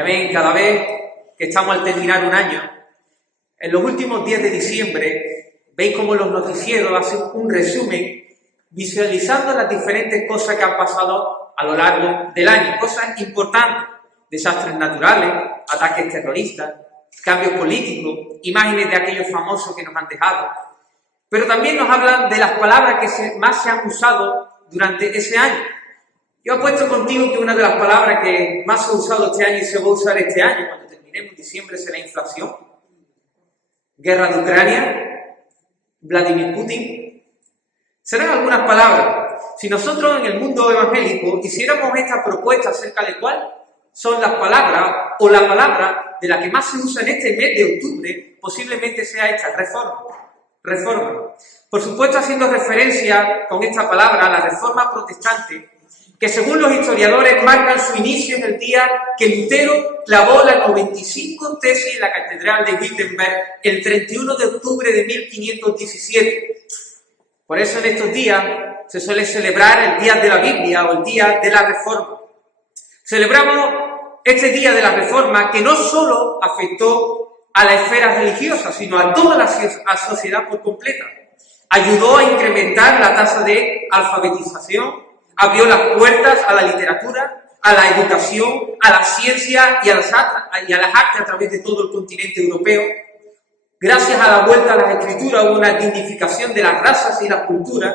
Ya ven, cada vez que estamos al terminar un año, en los últimos días de diciembre, veis cómo los noticieros hacen un resumen visualizando las diferentes cosas que han pasado a lo largo del año. Cosas importantes, desastres naturales, ataques terroristas, cambios políticos, imágenes de aquellos famosos que nos han dejado. Pero también nos hablan de las palabras que más se han usado durante ese año. Yo apuesto contigo que una de las palabras que más se ha usado este año y se va a usar este año, cuando terminemos diciembre, será inflación, guerra de Ucrania, Vladimir Putin. Serán algunas palabras. Si nosotros en el mundo evangélico hiciéramos esta propuesta acerca de cuál son las palabras o la palabra de la que más se usa en este mes de octubre, posiblemente sea esta, reforma. Reforma. Por supuesto, haciendo referencia con esta palabra a la reforma protestante, que según los historiadores marcan su inicio en el día que Lutero clavó las 95 tesis en la catedral de Wittenberg el 31 de octubre de 1517. Por eso en estos días se suele celebrar el Día de la Biblia o el Día de la Reforma. Celebramos este Día de la Reforma que no solo afectó a la esfera religiosa, sino a toda la sociedad por completa. Ayudó a incrementar la tasa de alfabetización, abrió las puertas a la literatura, a la educación, a la ciencia y a las artes a través de todo el continente europeo. Gracias a la vuelta a las escrituras hubo una dignificación de las razas y las culturas,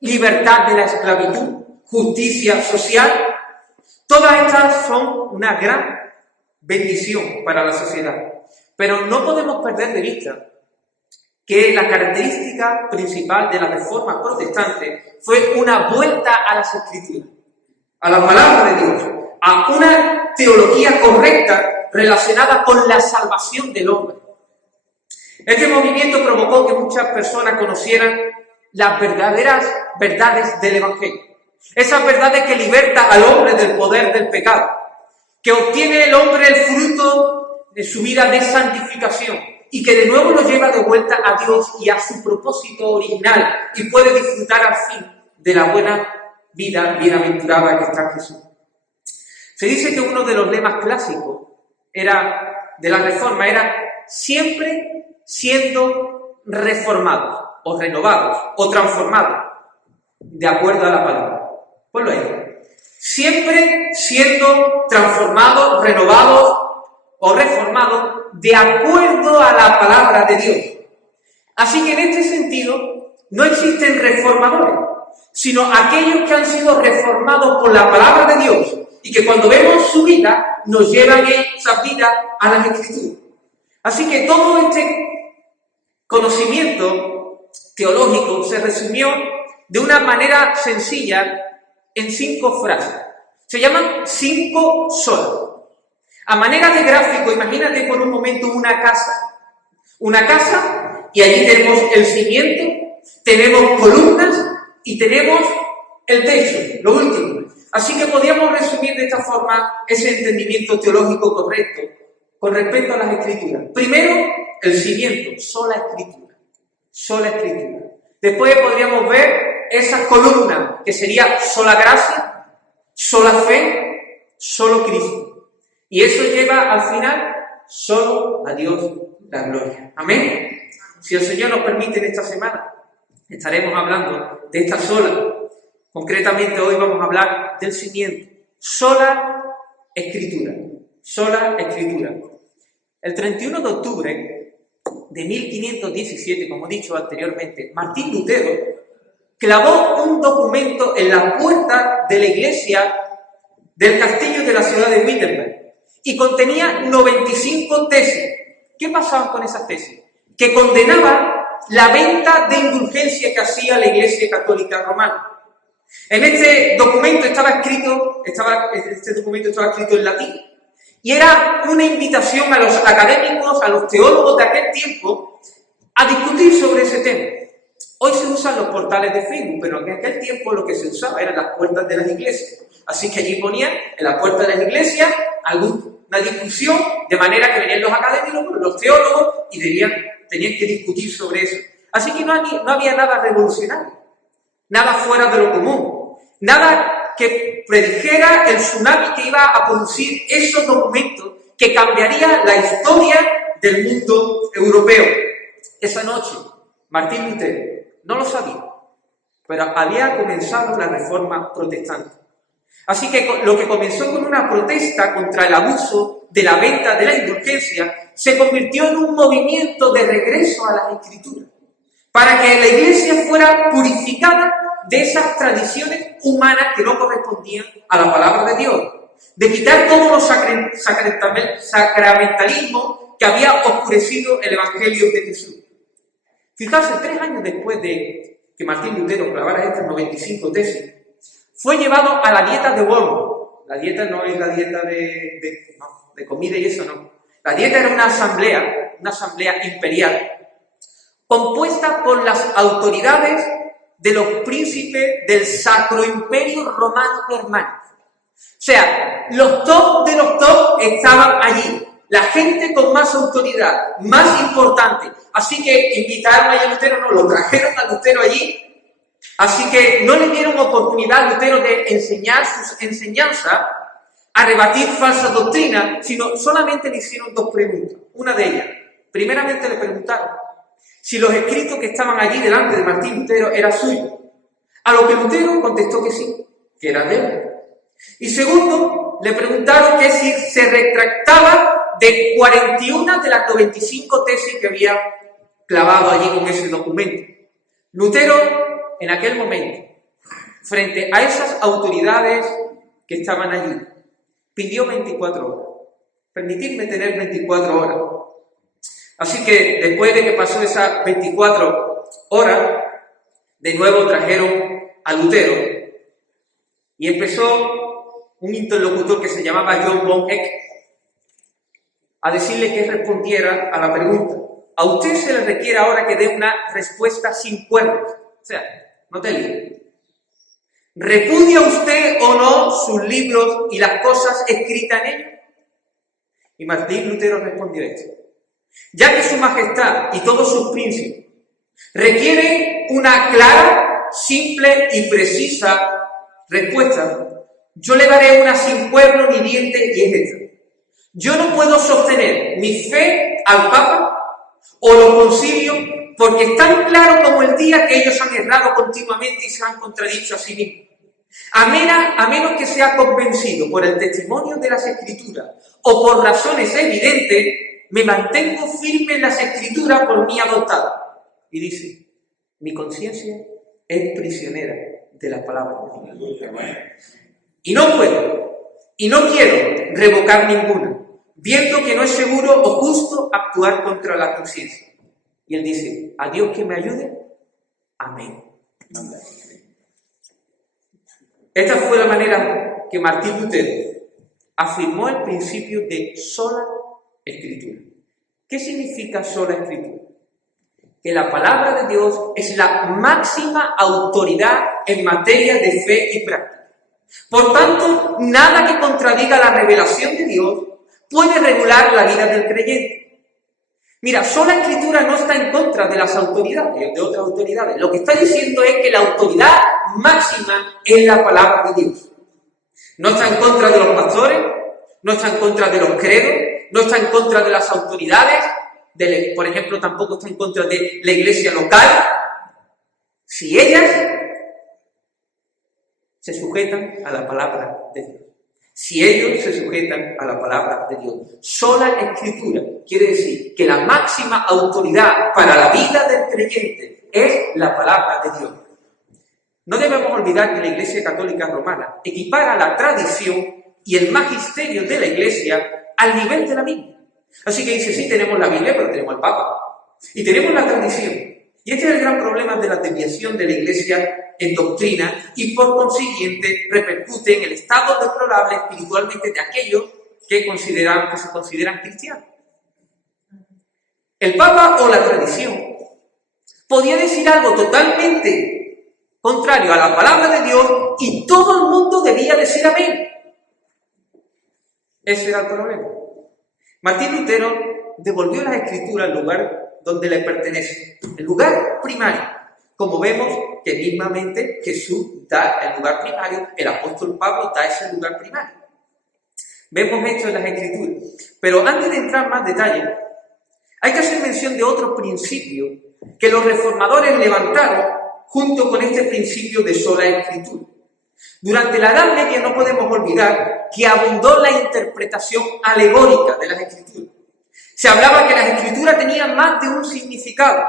libertad de la esclavitud, justicia social. Todas estas son una gran bendición para la sociedad. Pero no podemos perder de vista que la característica principal de la reforma protestante fue una vuelta a las escrituras, a la palabra de Dios, a una teología correcta relacionada con la salvación del hombre. Este movimiento provocó que muchas personas conocieran las verdaderas verdades del Evangelio, esas verdades que libertan al hombre del poder del pecado, que obtiene el hombre el fruto de su vida de santificación, y que de nuevo lo lleva de vuelta a Dios y a su propósito original y puede disfrutar al fin de la buena vida bienaventurada que está en Jesús. Se dice que uno de los lemas clásicos de la Reforma era siempre siendo reformados o renovados o transformados de acuerdo a la palabra. Ponlo ahí. Siempre siendo transformados, renovados o reformados de acuerdo a la palabra de Dios. Así que en este sentido no existen reformadores, sino aquellos que han sido reformados por la palabra de Dios y que cuando vemos su vida nos llevan esa vida a las Escrituras. Así que todo este conocimiento teológico se resumió de una manera sencilla en 5 frases. Se llaman 5 solas. A manera de gráfico, imagínate por un momento una casa. Una casa y allí tenemos el cimiento, tenemos columnas y tenemos el techo, lo último. Así que podríamos resumir de esta forma ese entendimiento teológico correcto con respecto a las Escrituras. Primero, el cimiento, sola Escritura. Sola Escritura. Después podríamos ver esas columnas, que sería sola gracia, sola fe, solo Cristo. Y eso lleva al final solo a Dios la gloria. Amén. Si el Señor nos permite en esta semana, estaremos hablando de esta sola. Concretamente hoy vamos a hablar del cimiento. Sola Escritura. Sola Escritura. El 31 de octubre de 1517, como he dicho anteriormente, Martín Lutero clavó un documento en la puerta de la iglesia del castillo de la ciudad de Wittenberg. Y contenía 95 tesis. ¿Qué pasaba con esas tesis? Que condenaban la venta de indulgencia que hacía la Iglesia Católica Romana. En este documento estaba escrito en latín. Y era una invitación a los académicos, a los teólogos de aquel tiempo, a discutir sobre ese tema. Hoy se usan los portales de Facebook, pero en aquel tiempo lo que se usaba eran las puertas de las iglesias. Así que allí ponían en la puerta de las iglesias una discusión, de manera que venían los académicos, los teólogos, y tenían que discutir sobre eso. Así que no había nada revolucionario, nada fuera de lo común, nada que predijera el tsunami que iba a producir esos documentos que cambiaría la historia del mundo europeo. Esa noche, Martín Lutero no lo sabía, pero había comenzado la Reforma Protestante. Así que lo que comenzó con una protesta contra el abuso de la venta de la indulgencia se convirtió en un movimiento de regreso a las Escrituras, para que la Iglesia fuera purificada de esas tradiciones humanas que no correspondían a la palabra de Dios, de quitar todos los sacramentalismos que había oscurecido el Evangelio de Jesús. Fijarse, 3 años después de que Martín Lutero clavara estas 95 tesis, fue llevado a la dieta de Worms. La dieta no es la dieta de comida y eso no. La dieta era una asamblea imperial, compuesta por las autoridades de los príncipes del Sacro Imperio Romano Germánico. O sea, los top de los top estaban allí. La gente con más autoridad, más importante. Así que invitaron a Lutero, no, lo trajeron a Lutero allí. Así que no le dieron oportunidad a Lutero de enseñar sus enseñanzas, a rebatir falsas doctrinas, sino solamente le hicieron 2 preguntas. Una de ellas, primeramente le preguntaron si los escritos que estaban allí delante de Martín Lutero eran suyos. A lo que Lutero contestó que sí, que era de él. Y segundo, le preguntaron que si se retractaba de 41 de las 95 tesis que había clavado allí con ese documento. Lutero, en aquel momento, frente a esas autoridades que estaban allí, pidió 24 horas. Permitidme tener 24 horas. Así que después de que pasó esas 24 horas, de nuevo trajeron a Lutero y empezó un interlocutor que se llamaba John von Eck a decirle que respondiera a la pregunta. A usted se le requiere ahora que dé una respuesta sin cuernos. O sea, no te líes. ¿Repudia usted o no sus libros y las cosas escritas en ellos? Y Martín Lutero respondió esto. Ya que su majestad y todos sus príncipes requieren una clara, simple y precisa respuesta, yo le daré una sin cuerno ni diente y es esta. Yo no puedo sostener mi fe al Papa o los concilios porque es tan claro como el día que ellos han errado continuamente y se han contradicho a sí mismos. A menos que sea convencido por el testimonio de las Escrituras o por razones evidentes, me mantengo firme en las Escrituras por mí adoptada. Y dice, mi conciencia es prisionera de la palabra de Dios. Y no puedo, y no quiero revocar ninguna, viendo que no es seguro o justo actuar contra la conciencia. Y él dice, a Dios que me ayude, amén. Esta fue la manera que Martín Lutero afirmó el principio de sola escritura. ¿Qué significa sola escritura? Que la palabra de Dios es la máxima autoridad en materia de fe y práctica. Por tanto, nada que contradiga la revelación de Dios puede regular la vida del creyente. Mira, sola escritura no está en contra de las autoridades, de otras autoridades. Lo que está diciendo es que la autoridad máxima es la palabra de Dios. No está en contra de los pastores, no está en contra de los credos, no está en contra de las autoridades, por ejemplo, tampoco está en contra de la iglesia local. Si ellas se sujetan a la palabra de Dios. Si ellos se sujetan a la palabra de Dios. Sola escritura quiere decir que la máxima autoridad para la vida del creyente es la palabra de Dios. No debemos olvidar que la Iglesia Católica Romana equipara la tradición y el magisterio de la Iglesia al nivel de la Biblia. Así que dice, sí, tenemos la Biblia, pero tenemos al Papa. Y tenemos la tradición. Y este es el gran problema de la desviación de la Iglesia en doctrina y por consiguiente repercute en el estado deplorable espiritualmente de aquellos que se consideran cristianos. El Papa o la tradición podía decir algo totalmente contrario a la palabra de Dios y todo el mundo debía decir amén. Ese era el problema. Martín Lutero devolvió las Escrituras al lugar donde le pertenece, el lugar primario, como vemos que mismamente Jesús da el lugar primario, el apóstol Pablo da ese lugar primario. Vemos esto en las Escrituras. Pero antes de entrar en más detalle, hay que hacer mención de otro principio que los reformadores levantaron junto con este principio de sola Escritura. Durante la Edad Media no podemos olvidar que abundó la interpretación alegórica de las Escrituras. Se hablaba que las Escrituras tenían más de un significado.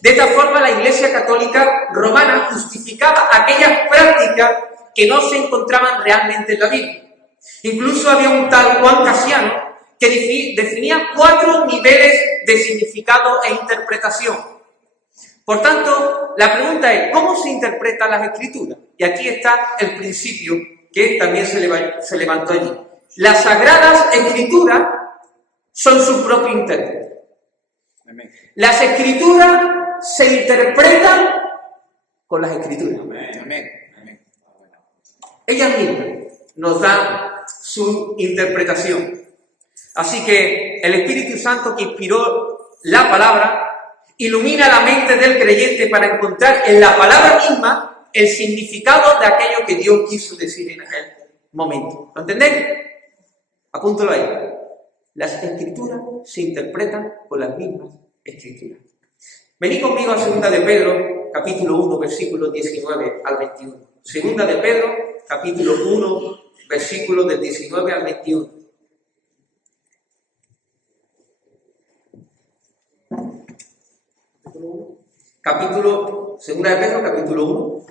De esta forma, la Iglesia Católica Romana justificaba aquellas prácticas que no se encontraban realmente en la Biblia. Incluso había un tal Juan Casiano que definía 4 niveles de significado e interpretación. Por tanto, la pregunta es, ¿cómo se interpretan las Escrituras? Y aquí está el principio que también se levantó allí. Las Sagradas Escrituras son su propio intérprete. Amén. Las Escrituras se interpretan con las Escrituras. Amén. Amén. Ellas mismas nos dan su interpretación. Así que el Espíritu Santo que inspiró la palabra ilumina la mente del creyente para encontrar en la palabra misma el significado de aquello que Dios quiso decir en aquel momento. ¿Lo entendéis? Apúntalo ahí. Las Escrituras se interpretan con las mismas Escrituras. Venid conmigo a 2 de Pedro, capítulo 1, versículos 19 al 21. 2 de Pedro, capítulo 1, versículos del 19 al 21. Segunda de Pedro, capítulo 1.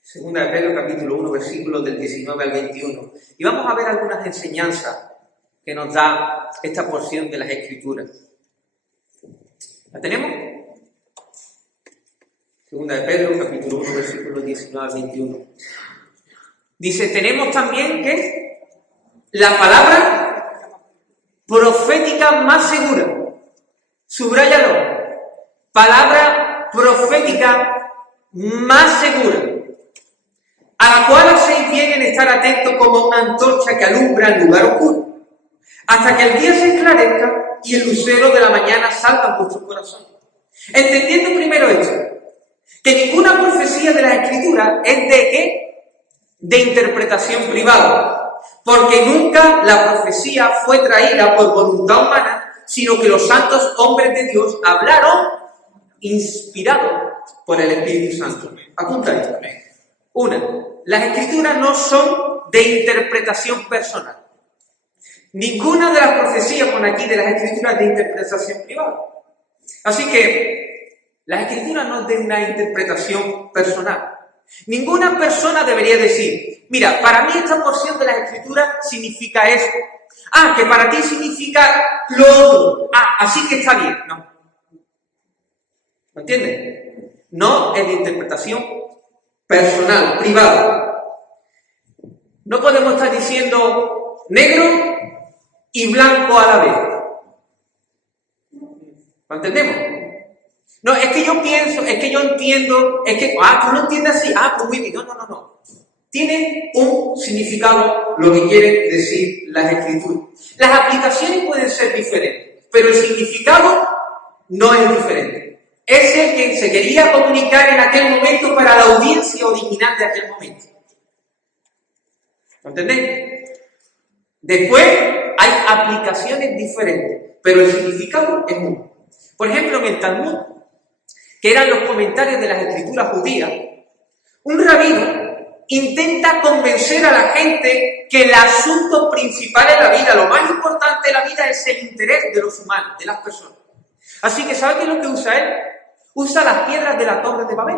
Segunda de Pedro, capítulo 1, versículos del 19 al 21. Y vamos a ver algunas enseñanzas que nos da esta porción de las Escrituras. ¿La tenemos? Segunda de Pedro, capítulo 1, versículos 19 al 21. Dice, tenemos también que la palabra profética más segura. Subráyalo. Palabra profética más segura, a la cual hacéis bien en estar atentos como una antorcha que alumbra el lugar oscuro, hasta que el día se esclarezca y el lucero de la mañana salga en vuestro corazón. Entendiendo primero esto, que ninguna profecía de las Escrituras es de ¿qué? De interpretación privada, porque nunca la profecía fue traída por voluntad humana, sino que los santos hombres de Dios hablaron inspirados por el Espíritu Santo. Apunta esto. Una, las Escrituras no son de interpretación personal. Ninguna de las profecías por aquí de las Escrituras es de interpretación privada. Así que las Escrituras no es de una interpretación personal. Ninguna persona debería decir, mira, para mí esta porción de las Escrituras significa esto. Ah, que para ti significa lo otro. Ah, así que está bien. No. ¿Me entiendes? No es de interpretación personal, privada. No podemos estar diciendo negro y blanco a la vez. ¿Lo entendemos? No, es que yo pienso, es que yo entiendo, es que, tú no entiendes así, pues muy bien. No. Tiene un significado lo que quieren decir las Escrituras. Las aplicaciones pueden ser diferentes, pero el significado no es diferente. Es el que se quería comunicar en aquel momento para la audiencia original de aquel momento. ¿Lo entendéis? Después hay aplicaciones diferentes, pero el significado es uno. Por ejemplo, en el Talmud, que eran los comentarios de las Escrituras judías, un rabino intenta convencer a la gente que el asunto principal en la vida, lo más importante de la vida es el interés de los humanos, de las personas. Así que, ¿sabe qué es lo que usa él? Usa las piedras de la Torre de Babel.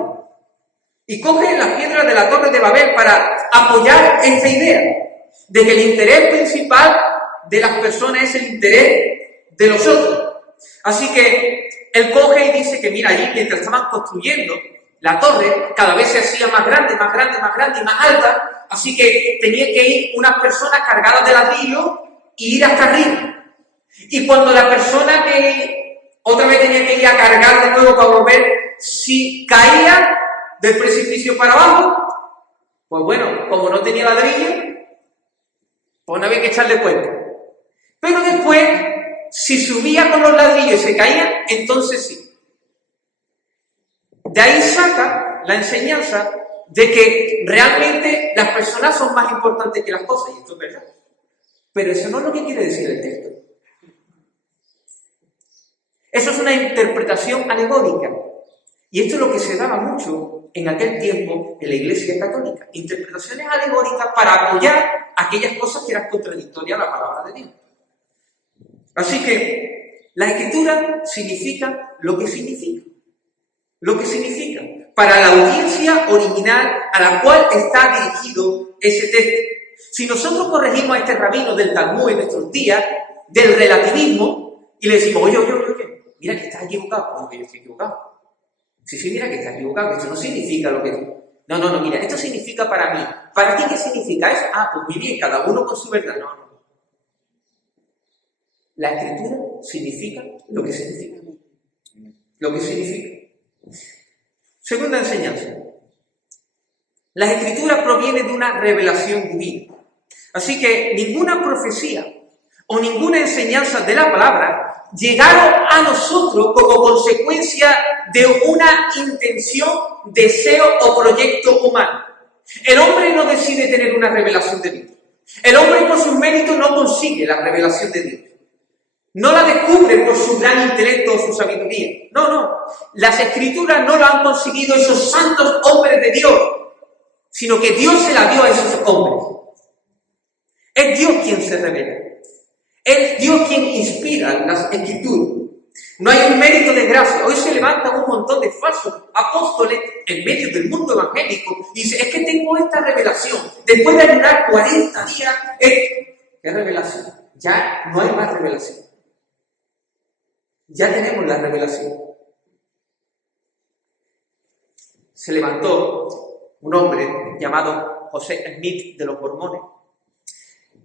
Y coge las piedras de la Torre de Babel para apoyar esta idea de que el interés principal de las personas es el interés de los otros. Así que él coge y dice que mira, allí mientras estaban construyendo la torre, cada vez se hacía más grande y más alta, así que tenía que ir unas personas cargadas de ladrillo y ir hasta arriba. Y cuando la persona que otra vez tenía que ir a cargar de nuevo para volver, si caía del precipicio para abajo, pues bueno, como no tenía ladrillo, pues no había que echarle cuenta. Pero después, si subía con los ladrillos y se caía, entonces sí. De ahí saca la enseñanza de que realmente las personas son más importantes que las cosas, y esto es verdad. Pero eso no es lo que quiere decir el texto. Eso es una interpretación alegórica. Y esto es lo que se daba mucho en aquel tiempo en la Iglesia Católica. Interpretaciones alegóricas para apoyar aquellas cosas que eran contradictorias a la palabra de Dios. Así que la Escritura significa lo que significa. Lo que significa para la audiencia original a la cual está dirigido ese texto. Si nosotros corregimos a este rabino del Talmud en nuestros días, del relativismo, y le decimos, oye, mira que estás equivocado, como que yo estoy equivocado. Sí, mira que estás equivocado, esto no significa lo que... No, mira, esto significa para mí. ¿Para ti qué significa eso? Pues muy bien, cada uno con su verdad. No. La Escritura significa lo que significa. Lo que significa. Segunda enseñanza. Las Escrituras provienen de una revelación divina. Así que ninguna profecía o ninguna enseñanza de la palabra llegaron a nosotros como consecuencia de una intención, deseo o proyecto humano. El hombre no decide tener una revelación de Dios. El hombre por sus méritos no consigue la revelación de Dios. No la descubre por su gran intelecto o su sabiduría. No. Las Escrituras no lo han conseguido esos santos hombres de Dios, sino que Dios se la dio a esos hombres. Es Dios quien se revela. Es Dios quien inspira las Escrituras. No hay un mérito de gracia. Hoy se levantan un montón de falsos apóstoles en medio del mundo evangélico y dicen, es que tengo esta revelación. Después de ayunar 40 días, ¿qué revelación? Ya no hay más revelación. Ya tenemos la revelación. Se levantó un hombre llamado José Smith de los Mormones.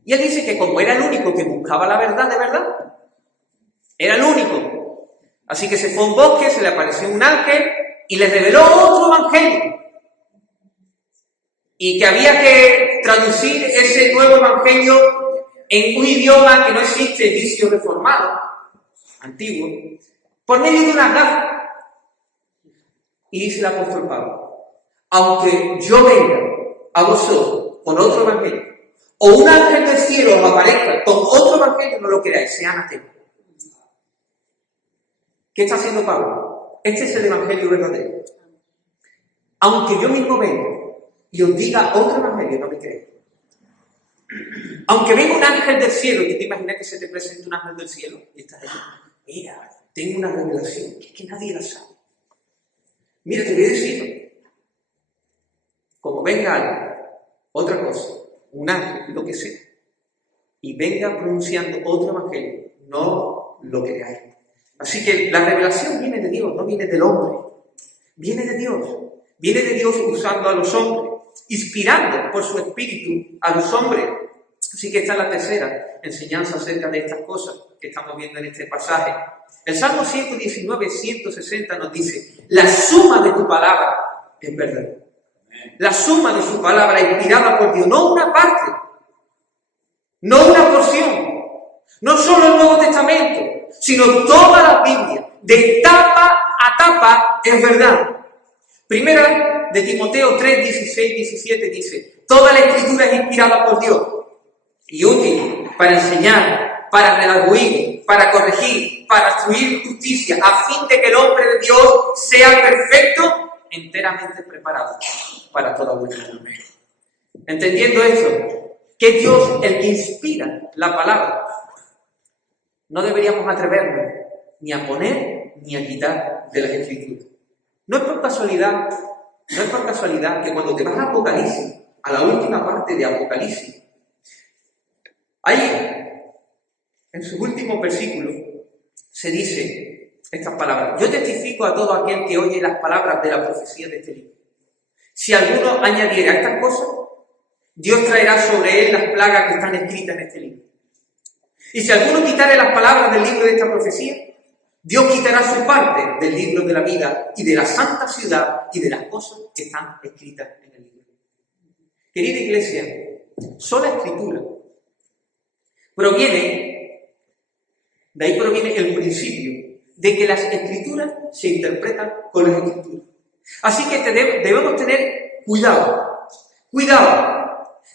Y él dice que como era el único que buscaba la verdad de verdad, era el único. Así que se fue a un bosque, se le apareció un ángel y le reveló otro evangelio. Y que había que traducir ese nuevo evangelio en un idioma que no existe, el vicio reformado, antiguo, por medio de una gafa. Y dice el apóstol Pablo, aunque yo venga a vosotros con otro evangelio, o un ángel del cielo os aparezca con otro evangelio, no lo creáis, sean ateos. ¿Qué está haciendo Pablo? Este es el evangelio verdadero. Aunque yo mismo venga y os diga otro evangelio, no me creéis. Aunque venga un ángel del cielo, ¿tú te imaginas que se te presente un ángel del cielo? Y estás ahí, mira, tengo una revelación, que es que nadie la sabe. Mira, te voy a decir, como venga alguien, otra cosa, un ángel, lo que sea, y venga pronunciando otro evangelio, no lo creáis. Así que la revelación viene de Dios, no viene del hombre. Viene de Dios. Viene de Dios usando a los hombres, inspirando por su espíritu a los hombres. Así que esta es la tercera enseñanza acerca de estas cosas que estamos viendo en este pasaje. El Salmo 119, 160 nos dice, la suma de tu palabra es verdad. La suma de su palabra inspirada por Dios, no una parte, no una porción, no solo el Nuevo Testamento, sino toda la Biblia, de tapa a tapa, es verdad. Primera de Timoteo 3, 16, 17 dice, toda la Escritura es inspirada por Dios y útil para enseñar, para redarguir, para corregir, para instruir justicia, a fin de que el hombre de Dios sea perfecto, enteramente preparado para toda buena obra. Entendiendo esto, que es Dios el que inspira la palabra, no deberíamos atrevernos ni a poner ni a quitar de las Escrituras. No es por casualidad que cuando te vas a Apocalipsis, a la última parte de Apocalipsis, ahí, en su último versículo, se dice estas palabras. Yo testifico a todo aquel que oye las palabras de la profecía de este libro. Si alguno añadiera estas cosas, Dios traerá sobre él las plagas que están escritas en este libro. Y si alguno quitare las palabras del libro de esta profecía, Dios quitará su parte del libro de la vida y de la santa ciudad y de las cosas que están escritas en el libro. Querida iglesia, sola Escritura de ahí proviene el principio de que las Escrituras se interpretan con las Escrituras. Así que debemos tener cuidado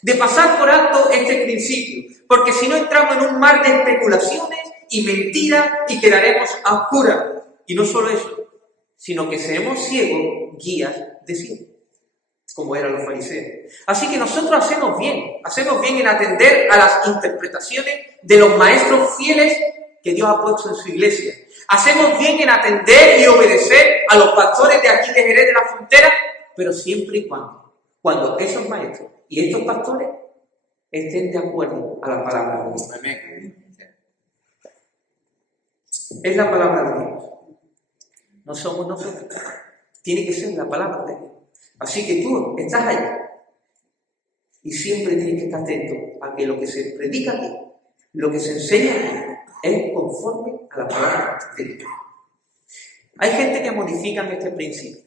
de pasar por alto este principio, porque si no entramos en un mar de especulaciones y mentiras y quedaremos a oscuras. Y no solo eso, sino que seremos ciegos, guías de ciegos, como eran los fariseos. Así que nosotros hacemos bien en atender a las interpretaciones de los maestros fieles que Dios ha puesto en su iglesia. Hacemos bien en atender y obedecer a los pastores de aquí de Jerez de la Frontera, pero siempre y cuando esos maestros y estos pastores estén de acuerdo a la palabra de Dios. Amén. Es la palabra de Dios. No somos nosotros. Tiene que ser la palabra de Dios. Así que tú estás ahí y siempre tienes que estar atento a que lo que se predica aquí, lo que se enseña aquí, es conforme a la palabra de Dios. Hay gente que modifica este principio.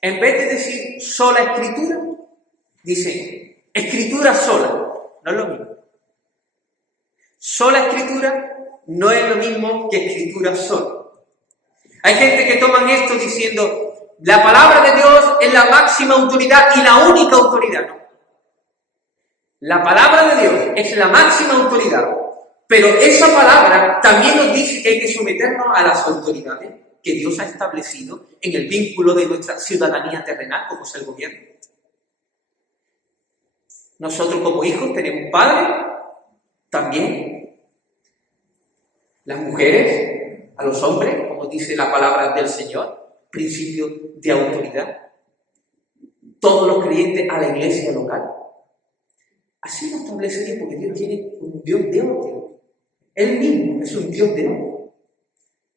En vez de decir sola escritura, dicen escritura sola. No es lo mismo. Sola escritura no es lo mismo que escritura sola. Hay gente que toman esto diciendo la palabra de Dios es la máxima autoridad y la única autoridad. No. La palabra de Dios es la máxima autoridad, pero esa palabra también nos dice que hay que someternos a las autoridades que Dios ha establecido en el vínculo de nuestra ciudadanía terrenal, como es el gobierno. Nosotros como hijos tenemos un padre, también las mujeres, a los hombres, como dice la palabra del Señor, principio de autoridad. Todos los creyentes a la iglesia local. Así lo establece Dios, porque Dios tiene un Dios de orden. Él mismo es un Dios de orden.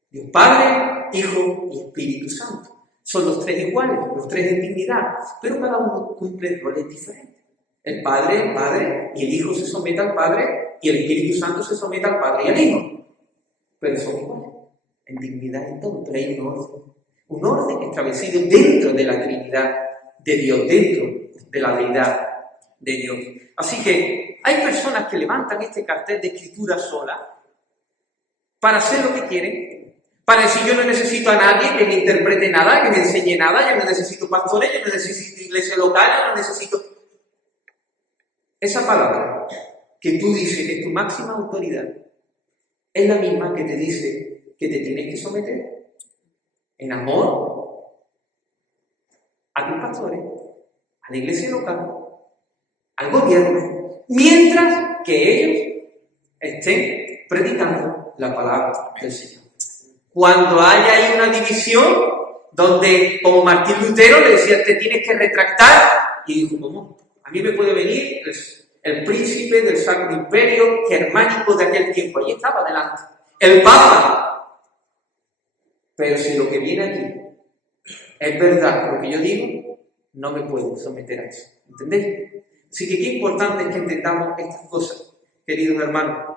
Dios Padre, Hijo y Espíritu Santo. Son los tres iguales, los tres en dignidad, pero cada uno cumple roles diferentes. El Padre, y el Hijo se somete al Padre, y el Espíritu Santo se somete al Padre y al Hijo. Pero son iguales, en dignidad en todo, pero hay un orden establecido dentro de la Trinidad de Dios, dentro de la deidad de Dios. Así que hay personas que levantan este cartel de escritura sola para hacer lo que quieren, para decir yo no necesito a nadie que me interprete nada, que me enseñe nada, yo no necesito pastores, yo no necesito iglesia local, yo no necesito... Esa palabra que tú dices que es tu máxima autoridad es la misma que te dice que te tienes que someter en amor a tus pastores, a la iglesia local, al gobierno, mientras que ellos estén predicando la palabra del Señor. Cuando haya ahí una división donde, como Martín Lutero le decía, te tienes que retractar, y dijo, ¿cómo? A mí me puede venir el príncipe del Sacro Imperio germánico de aquel tiempo, allí estaba delante, el Papa. Pero si lo que viene aquí es verdad, lo que yo digo, no me puedo someter a eso. ¿Entendéis? Así que qué importante es que entendamos estas cosas, queridos hermanos.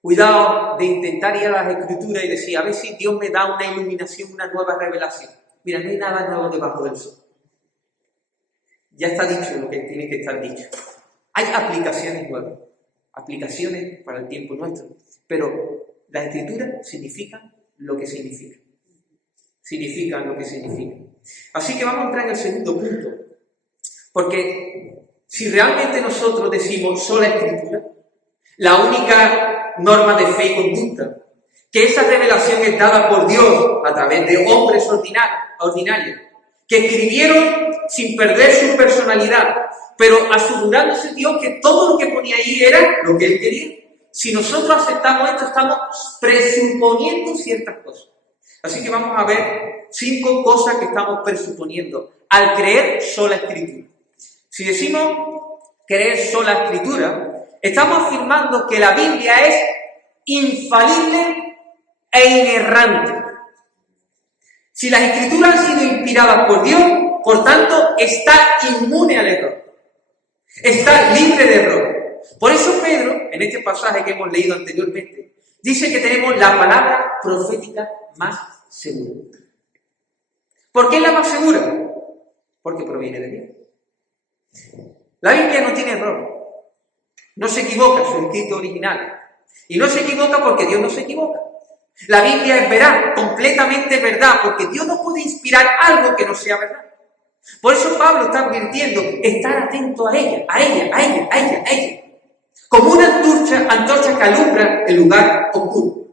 Cuidado de intentar ir a las Escrituras y decir, a ver si Dios me da una iluminación, una nueva revelación. Mira, no hay nada nuevo debajo del sol. Ya está dicho lo que tiene que estar dicho. Hay aplicaciones nuevas, aplicaciones para el tiempo nuestro, pero la Escritura significa lo que significa. Significa lo que significa. Así que vamos a entrar en el segundo punto, porque si realmente nosotros decimos sola Escritura, la única norma de fe y conducta, que esa revelación es dada por Dios a través de hombres ordinarios, que escribieron sin perder su personalidad, pero asegurándose Dios que todo lo que ponía ahí era lo que Él quería. Si nosotros aceptamos esto, estamos presuponiendo ciertas cosas. Así que vamos a ver 5 cosas que estamos presuponiendo al creer sola Escritura. Si decimos creer sola Escritura, estamos afirmando que la Biblia es infalible e inerrante. Si las Escrituras han sido inspiradas por Dios, por tanto, está inmune al error. Está libre de error. Por eso Pedro, en este pasaje que hemos leído anteriormente, dice que tenemos la palabra profética más segura. ¿Por qué es la más segura? Porque proviene de Dios. La Biblia no tiene error. No se equivoca su escrito original. Y no se equivoca porque Dios no se equivoca. La Biblia es veraz, completamente verdad, porque Dios no puede inspirar algo que no sea verdad. Por eso Pablo está advirtiendo, estar atento a ella, como una antorcha que alumbra el lugar oscuro.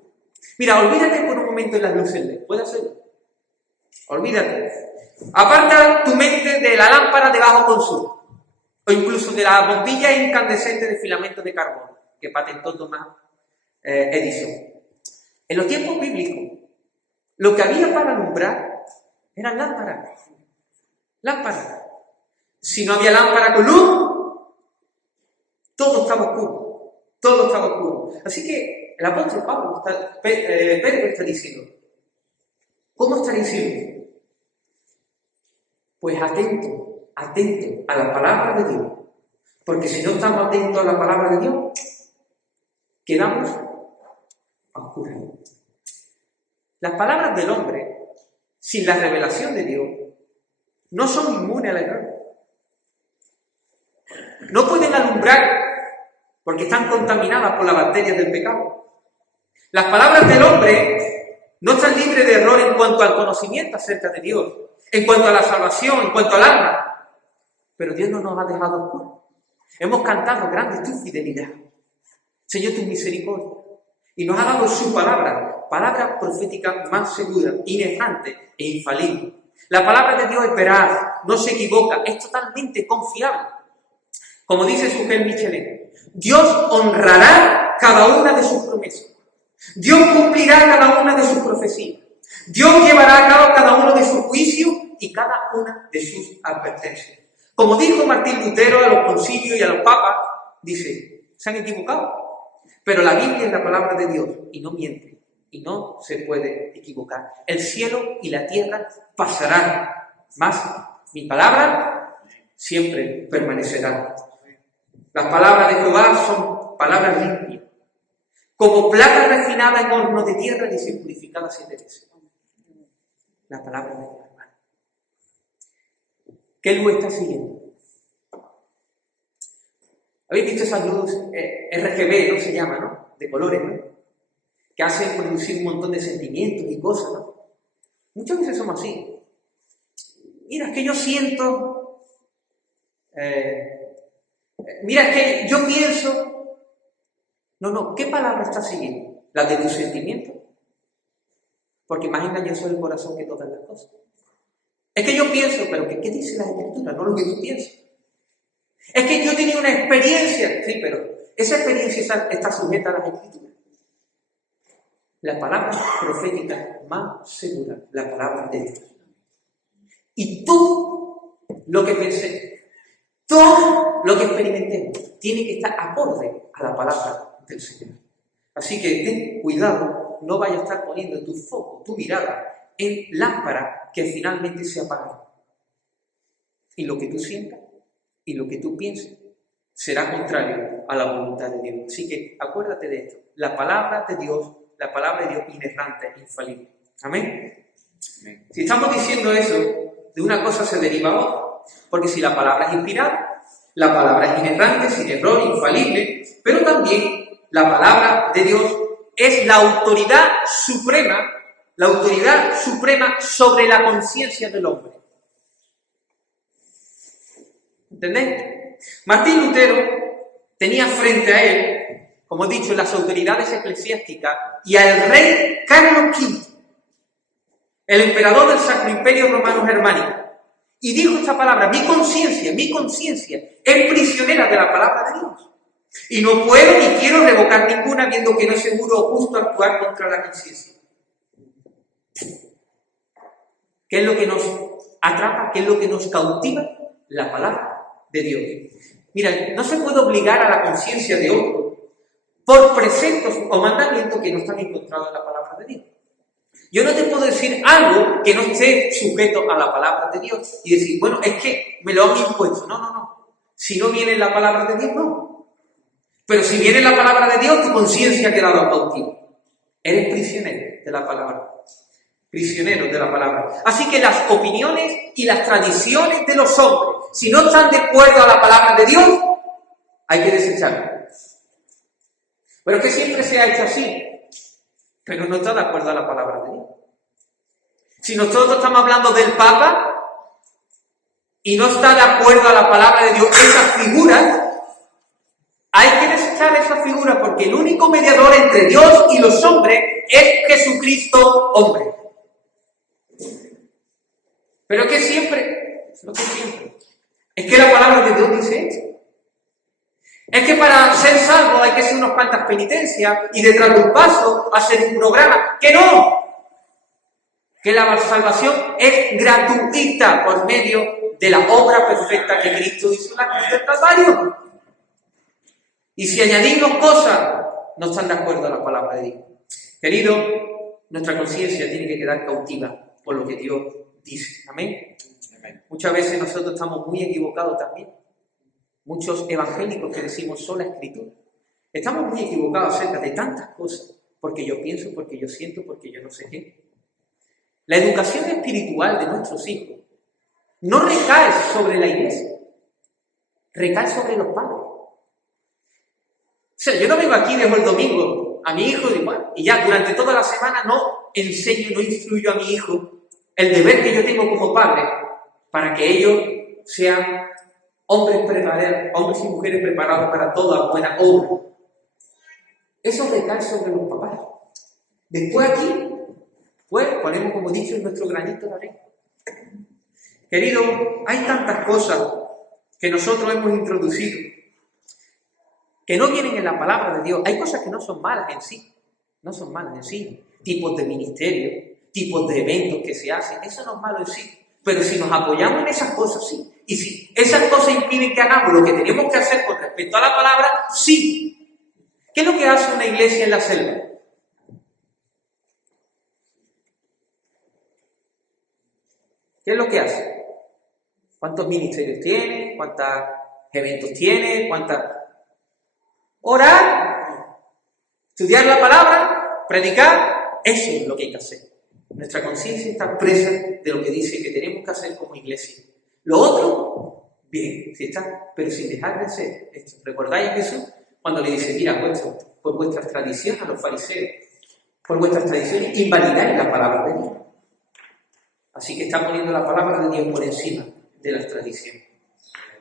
Mira, olvídate por un momento de las luces LED, ¿puedes hacerlo? Olvídate. Aparta tu mente de la lámpara de bajo consumo, o incluso de la bombilla incandescente de filamento de carbono, que patentó Thomas Edison. En los tiempos bíblicos, lo que había para alumbrar eran lámparas. Si no había lámpara con luz, todo estaba oscuro. Así que el apóstol Pablo, Pedro está diciendo, ¿cómo estaréis sirviendo? Pues atento a la palabra de Dios. Porque si no estamos atentos a la palabra de Dios, quedamos a oscuras. Las palabras del hombre, sin la revelación de Dios, no son inmunes al error. No pueden alumbrar porque están contaminadas por las bacterias del pecado. Las palabras del hombre no están libres de error en cuanto al conocimiento acerca de Dios, en cuanto a la salvación, en cuanto al alma. Pero Dios no nos ha dejado oscuros. Hemos cantado grande tu fidelidad, Señor, tu misericordia. Y nos ha dado su palabra profética más segura, inerrante e infalible. La palabra de Dios es veraz, no se equivoca, es totalmente confiable. Como dice Sujel Michelin, Dios honrará cada una de sus promesas. Dios cumplirá cada una de sus profecías. Dios llevará a cabo cada uno de sus juicios y cada una de sus advertencias. Como dijo Martín Lutero a los concilios y a los papas, dice, se han equivocado. Pero la Biblia es la palabra de Dios y no miente. Y no se puede equivocar. El cielo y la tierra pasarán, mas mi palabra siempre permanecerá. Las palabras de Jehová son palabras limpias, como plata refinada en horno de tierra y purificada 7 veces. La palabra de Dios, hermano. ¿Qué luz está siguiendo? ¿Habéis visto esas luces RGB, no se llama, ¿no? De colores, ¿no? Que hacen producir un montón de sentimientos y cosas, ¿no? Muchas veces somos así. Mira, es que yo siento... mira, es que yo pienso... No, ¿qué palabra estás siguiendo? ¿La de tus sentimientos? Porque más engañoso es el corazón que todas las cosas. Es que yo pienso, pero ¿qué dice la Escritura? No lo que tú piensas. Es que yo tenía una experiencia. Sí, pero esa experiencia está sujeta a las Escrituras. La palabra profética más segura, la palabra de Dios. Y todo lo que pensé, todo lo que experimentemos, tiene que estar acorde a la palabra del Señor. Así que ten cuidado, no vayas a estar poniendo tu foco, tu mirada en lámparas que finalmente se apagan. Y lo que tú sientas y lo que tú pienses será contrario a la voluntad de Dios. Así que acuérdate de esto, la palabra de Dios inerrante, infalible. ¿Amén? Amén. Si estamos diciendo eso, de una cosa se deriva otra. Porque si la palabra es inspirada, la palabra es inerrante, sin error, infalible, pero también la palabra de Dios es la autoridad suprema sobre la conciencia del hombre. ¿Entendéis? Martín Lutero tenía frente a él, como he dicho, las autoridades eclesiásticas y al rey Carlos V, el emperador del Sacro Imperio Romano Germánico, y dijo esta palabra: mi conciencia es prisionera de la palabra de Dios, y no puedo ni quiero revocar ninguna, viendo que no es seguro o justo actuar contra la conciencia. ¿Qué es lo que nos atrapa? ¿Qué es lo que nos cautiva? La palabra de Dios. Mira, no se puede obligar a la conciencia de otro por preceptos o mandamientos que no están encontrados en la palabra de Dios. Yo no te puedo decir algo que no esté sujeto a la palabra de Dios y decir, bueno, es que me lo han impuesto. No. Si no viene la palabra de Dios, no. Pero si viene la palabra de Dios, tu conciencia ha quedado cautiva. Eres prisionero de la palabra. Prisionero de la palabra. Así que las opiniones y las tradiciones de los hombres, si no están de acuerdo a la palabra de Dios, hay que desecharlas. Pero es que siempre se ha hecho así. pero no está de acuerdo a la palabra de Dios. Si nosotros estamos hablando del Papa y no está de acuerdo a la palabra de Dios esas figuras, hay que desechar esas figuras porque el único mediador entre Dios y los hombres es Jesucristo hombre. Pero que siempre, es que la palabra de Dios dice esto. Es que para ser salvo hay que hacer unas cuantas penitencias y detrás de un paso hacer un programa. ¡Que no! Que la salvación es gratuita por medio de la obra perfecta que Cristo hizo en la cruz del Calvario. Y si añadimos cosas, no están de acuerdo a la palabra de Dios. Querido, nuestra conciencia tiene que quedar cautiva por lo que Dios dice. ¿Amén? Amén. Muchas veces nosotros estamos muy equivocados también. Muchos evangélicos que decimos sola escritura. Estamos muy equivocados acerca de tantas cosas. Porque yo pienso, porque yo siento, porque yo no sé qué. La educación espiritual de nuestros hijos no recae sobre la iglesia. Recae sobre los padres. O sea, yo no vengo aquí, dejo el domingo a mi hijo y ya durante toda la semana no enseño, no instruyo a mi hijo el deber que yo tengo como padre para que ellos sean hombres y mujeres preparados para toda buena obra. Eso recae sobre los papás. Después aquí, pues ponemos, como he dicho, nuestro granito de arena. Querido, hay tantas cosas que nosotros hemos introducido que no vienen en la palabra de Dios. Hay cosas que no son malas en sí. No son malas en sí. Tipos de ministerio, tipos de eventos que se hacen. Eso no es malo en sí. Pero si nos apoyamos en esas cosas, sí. Y si esas cosas impiden que hagamos lo que tenemos que hacer con respecto a la palabra, sí. ¿Qué es lo que hace una iglesia en la selva? ¿Qué es lo que hace? ¿Cuántos ministerios tiene? ¿Cuántos eventos tiene? Orar, estudiar la palabra, predicar, eso es lo que hay que hacer. Nuestra conciencia está presa de lo que dice que tenemos que hacer como iglesia. Lo otro, bien, sí está, pero sin dejar de hacer esto. ¿Recordáis a Jesús cuando le dice, mira, por vuestras tradiciones a los fariseos, por vuestras tradiciones invalidáis la palabra de Dios? Así que está poniendo la palabra de Dios por encima de las tradiciones.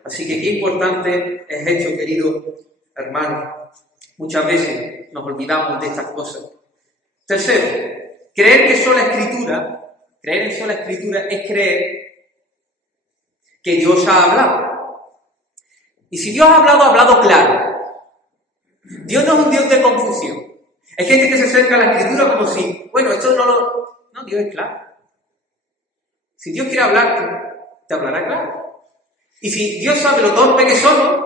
Así que qué importante es esto, querido hermano. Muchas veces nos olvidamos de estas cosas. Tercero, creer en sola escritura es creer que Dios ha hablado. Y si Dios ha hablado claro. Dios no es un Dios de confusión. Hay gente que se acerca a la escritura como si, bueno, esto no lo... No, Dios es claro. Si Dios quiere hablarte, te hablará claro. Y si Dios sabe lo torpe que somos,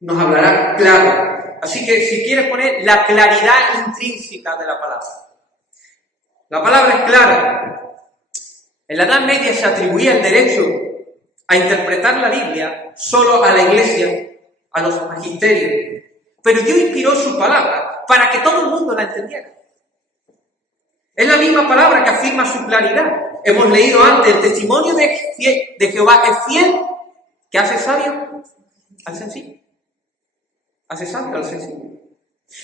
nos hablará claro. Así que si quieres poner la claridad intrínseca de la palabra. La palabra es clara. En la Edad Media se atribuía el derecho a interpretar la Biblia solo a la Iglesia, a los magisterios. Pero Dios inspiró su palabra para que todo el mundo la entendiera. Es la misma palabra que afirma su claridad. Hemos leído antes, el testimonio de Jehová es fiel, que hace sabio al sencillo. Hace sabio al sencillo.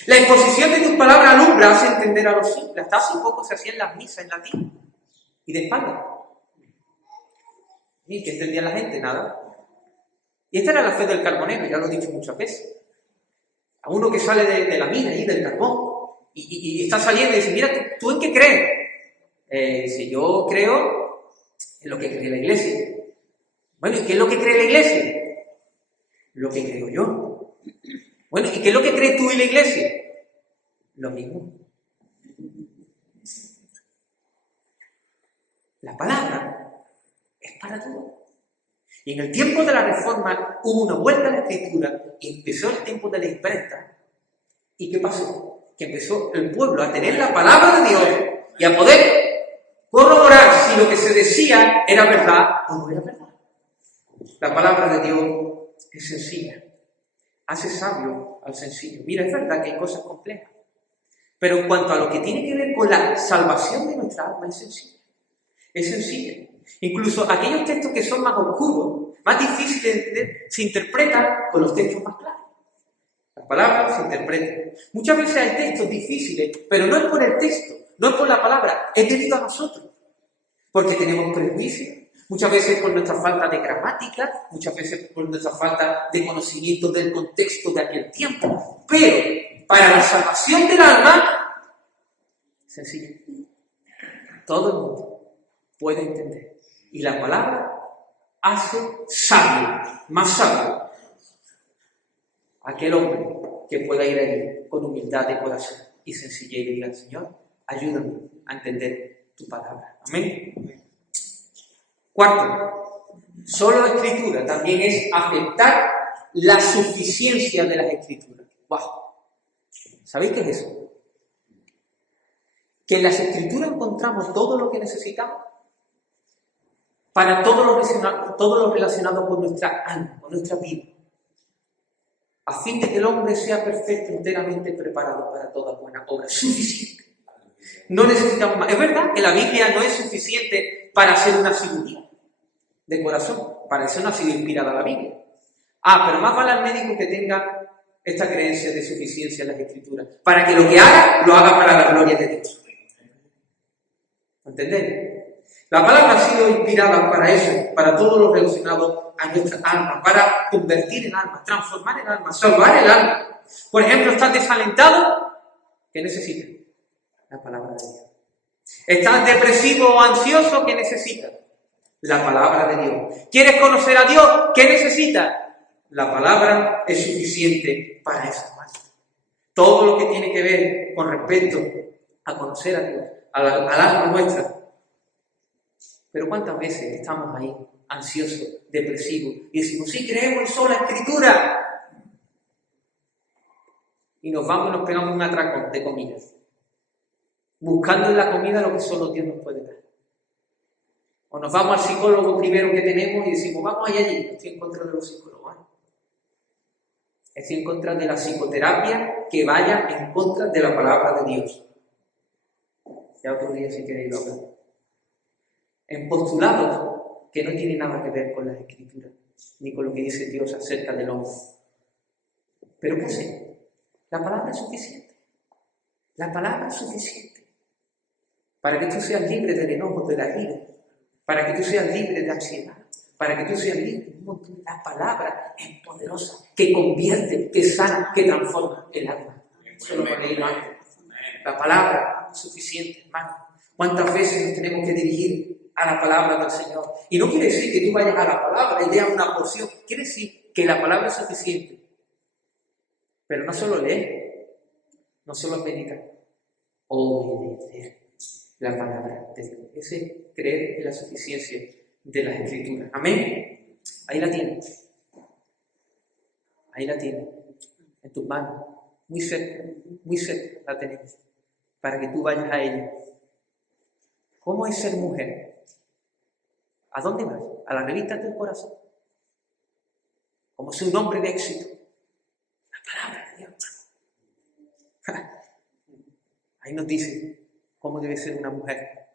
La exposición de tus palabras alumbra, hace entender a los simples. Hasta hace poco se hacían las misas en latín y de España. ¿Y qué entendía la gente? Nada. Y esta era la fe del carbonero, ya lo he dicho muchas veces. A uno que sale de la mina y del carbón y está saliendo y dice, mira, ¿tú en qué crees? Si yo creo en lo que cree la iglesia. Bueno, ¿y qué es lo que cree la iglesia? Lo que creo yo. Bueno, ¿y qué es lo que crees tú y la iglesia? Lo mismo. La palabra es para todo. Y en el tiempo de la Reforma hubo una vuelta a la Escritura y empezó el tiempo de la imprenta. ¿Y qué pasó? Que empezó el pueblo a tener la palabra de Dios y a poder corroborar si lo que se decía era verdad o no era verdad. La palabra de Dios es sencilla. Hace sabio al sencillo. Mira, es verdad que hay cosas complejas. Pero en cuanto a lo que tiene que ver con la salvación de nuestra alma, es sencilla. Es sencilla. Incluso aquellos textos que son más oscuros, más difíciles de entender, se interpretan con los textos más claros. Las palabras se interpretan. Muchas veces hay textos difíciles, pero no es por el texto, no es por la palabra, es debido a nosotros. Porque tenemos prejuicios, muchas veces por nuestra falta de gramática, muchas veces por nuestra falta de conocimiento del contexto de aquel tiempo. Pero para la salvación del alma, sencillo. Todo el mundo puede entender. Y la palabra hace sabio, más sabio, aquel hombre que pueda ir allí con humildad de corazón y sencillez y diga: Señor, ayúdame a entender tu palabra. Amén. Cuarto, solo la escritura también es aceptar la suficiencia de las escrituras. ¡Wow! ¿Sabéis qué es eso? Que en las escrituras encontramos todo lo que necesitamos para todo lo relacionado con nuestra alma, con nuestra vida, a fin de que el hombre sea perfecto, enteramente preparado para toda buena obra. Suficiente. No necesitamos más. Es verdad que la Biblia no es suficiente para hacer una cirugía de corazón. Para eso no ha sido inspirada la Biblia. Pero más vale al médico que tenga esta creencia de suficiencia en las Escrituras, para que lo que haga, lo haga para la gloria de Dios. ¿Entendéis? La palabra ha sido inspirada para eso, para todo lo relacionado a nuestra alma, para convertir el alma, transformar el alma, salvar el alma. Por ejemplo, ¿estás desalentado? ¿Qué necesitas? La palabra de Dios. ¿Estás depresivo o ansioso? ¿Qué necesitas? La palabra de Dios. ¿Quieres conocer a Dios? ¿Qué necesitas? La palabra es suficiente para esa alma. Todo lo que tiene que ver con respecto a conocer a Dios, al alma nuestra. Pero ¿cuántas veces estamos ahí, ansiosos, depresivos, y decimos: sí, creemos en sola Escritura? Y nos vamos y nos pegamos un atracón de comida, buscando en la comida lo que solo Dios nos puede dar. O nos vamos al psicólogo primero que tenemos y decimos: vamos allí. Estoy en contra de los psicólogos. Estoy en contra de la psicoterapia que vaya en contra de la palabra de Dios. Ya otro día, si queréis, lo hablamos. En postulados que no tienen nada que ver con las Escrituras, ni con lo que dice Dios acerca del hombre. ¿Pero qué sé? La palabra es suficiente. La palabra es suficiente para que tú seas libre del enojo, de la ira, para que tú seas libre de ansiedad, para que tú seas libre de un montón. La palabra es poderosa, que convierte, que sana, que transforma el alma. Eso lo he leído antes. La palabra es suficiente, hermano. ¿Cuántas veces nos tenemos que dirigir a la palabra del Señor? Y no quiere decir que tú vayas a la palabra y leas una porción. Quiere decir que la palabra es suficiente. Pero no solo leer, no solo meditar, obedecer la palabra de Dios. Ese es creer en la suficiencia de las Escrituras. Amén. Ahí la tienes. Ahí la tienes. En tus manos. Muy cerca la tenemos. Para que tú vayas a ella. ¿Cómo es ser mujer? ¿A dónde vas? ¿A las revistas del corazón? ¿Cómo ser un hombre de éxito? La palabra de Dios. Ahí nos dice cómo debe ser una mujer,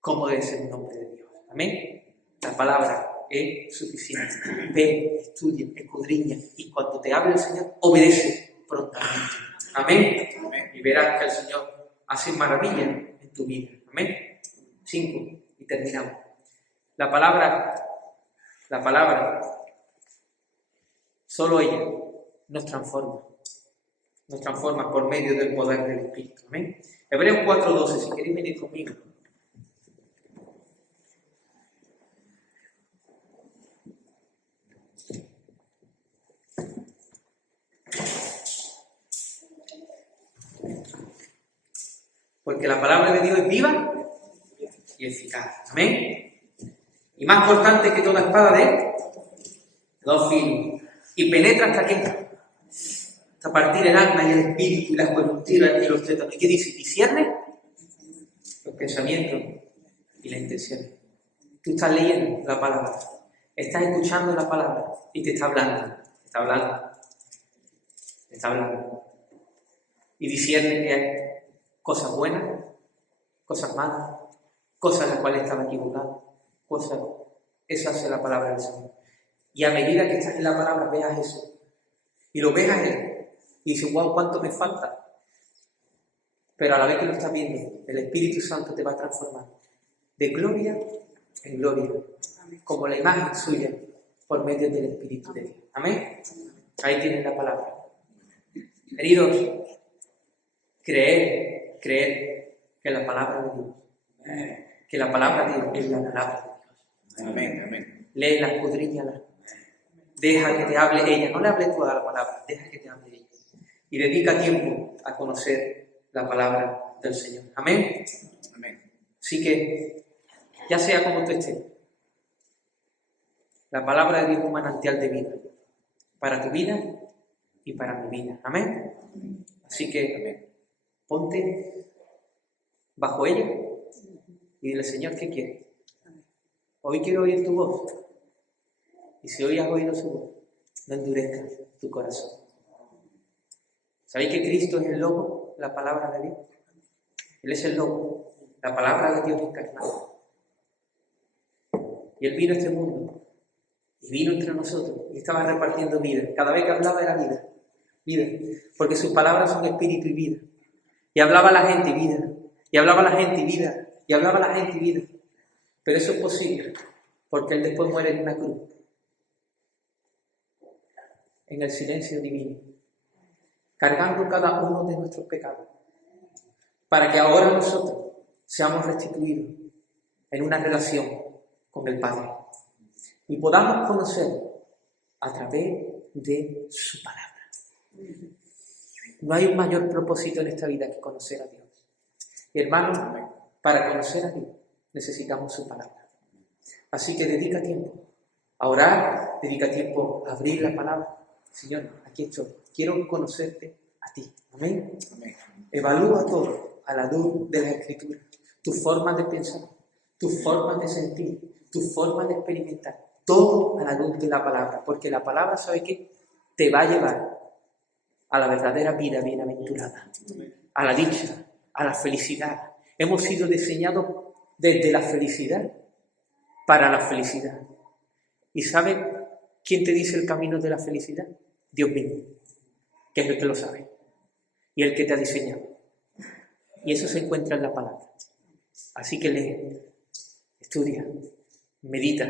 cómo debe ser un hombre de Dios. Amén. La palabra es suficiente. Ve, estudia, escudriña, y cuando te hable el Señor, obedece prontamente. Amén. Y verás que el Señor hace maravillas en tu vida. Amén. 5. Y terminamos. La palabra, solo ella nos transforma por medio del poder del Espíritu. Amén. Hebreos 4:12, si queréis venir conmigo. Porque la palabra de Dios es viva y eficaz. Amén. Y más cortante que toda espada de dos filos. Y penetra hasta aquí. Hasta partir el alma y el espíritu y las coyunturas y los tétanos. ¿Y qué dice? Discierne los pensamientos y las intenciones. Tú estás leyendo la palabra. Estás escuchando la palabra. Y te está hablando. Te está hablando. Y discierne que hay cosas buenas, cosas malas, cosas en las cuales estaba equivocado, cosas. Eso hace la palabra del Señor. Y a medida que estás en la palabra, veas eso. Y lo veas a Él. y dices, wow, ¿cuánto me falta? Pero a la vez que lo estás viendo, el Espíritu Santo te va transformando de gloria en gloria, como la imagen suya, por medio del Espíritu de Dios. Amén. Ahí tienes la palabra. Queridos, creer que la palabra de Dios, que la palabra de Dios es la palabra de Dios. Amén, amén. Léela, escudriñala. Deja que te hable ella, no le hables toda la palabra, deja que te hable ella. Y dedica tiempo a conocer la palabra del Señor. Amén. Amén. Así que, ya sea como tú estés, la palabra de Dios es un manantial de vida, para tu vida y para mi vida. Amén. Así que, ponte bajo ella y dile, Señor, ¿qué quieres? Hoy quiero oír tu voz. Y si hoy has oído su voz, no endurezcas tu corazón. ¿Sabéis que Cristo es el lobo, la palabra de Dios? Él es el lobo, la palabra de Dios encarnada. Y Él vino a este mundo, y vino entre nosotros, y estaba repartiendo vida. Cada vez que hablaba era vida, vida. Porque sus palabras son espíritu y vida. Y hablaba a la gente y vida, y hablaba a la gente y vida, y hablaba a la gente y vida. Pero eso es posible, porque Él después muere en una cruz, en el silencio divino, cargando cada uno de nuestros pecados, para que ahora nosotros seamos restituidos en una relación con el Padre y podamos conocer a través de su palabra. No hay un mayor propósito en esta vida que conocer a Dios. Y hermanos, para conocer a Dios necesitamos su palabra. Así que dedica tiempo a orar, dedica tiempo a abrir la palabra. Señor, aquí estoy. Quiero conocerte a ti. Amén. Amén. Evalúa todo a la luz de la Escritura. Tu forma de pensar, tu forma de sentir, tu forma de experimentar. Todo a la luz de la palabra. Porque la palabra, ¿sabe qué? Te va a llevar a la verdadera vida bienaventurada. A la dicha, a la felicidad. Hemos sido diseñados desde la felicidad para la felicidad. ¿Y sabe quién te dice el camino de la felicidad? Dios mismo, que es el que lo sabe y el que te ha diseñado. Y eso se encuentra en la palabra. Así que lee, estudia, medita